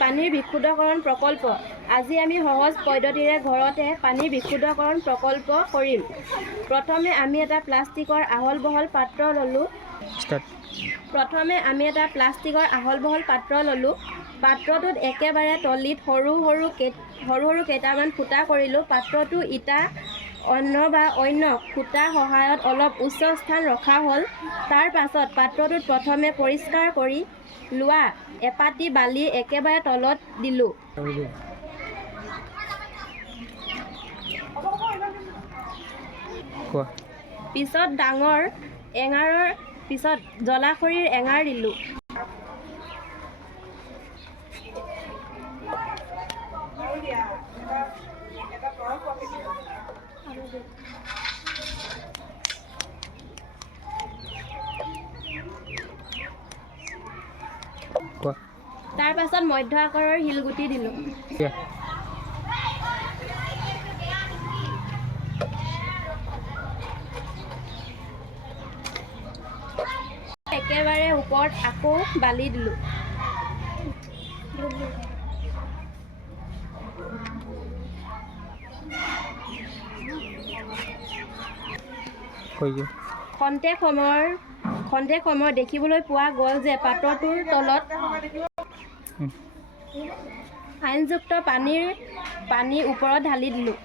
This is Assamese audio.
পানীৰ বিশুদ্ধকৰণ প্ৰকল্প। আজি আমি সহজ পদ্ধতিৰে ঘৰতে পানীৰ বিশুদ্ধকৰণ প্ৰকল্প কৰিম। প্ৰথমে আমি এটা প্লাষ্টিকৰ আহল-বহল পাত্ৰ ল'লোঁ। পাত্ৰটোত একেবাৰে তলিত সৰু সৰু কেইটামান ফুটা কৰিলোঁ। পাত্ৰটো ইটা অন্য ফুটাৰ সহায়ত অলপ উচ্চ স্থান ৰখা হ'ল। তাৰ পাছত পাত্ৰটোত প্ৰথমে পৰিষ্কাৰ কৰি লোৱা এপাটি বালি একেবাৰে তলত দিলোঁ। পিছত ডাঙৰ এঙাৰৰ পিছত জলাশয়ৰ এঙাৰ দিলোঁ। তাৰ পাছত মধ্য আকাৰৰ শিলগুটি দিলোঁ। একেবাৰে ওপৰত আকৌ বালি দিলোঁ। খন্তেক সময় দেখিবলৈ পোৱা গ'ল যে পাত্ৰটোৰ তলত আইনযুক্ত পানী ওপৰত ঢালি দিলোঁ।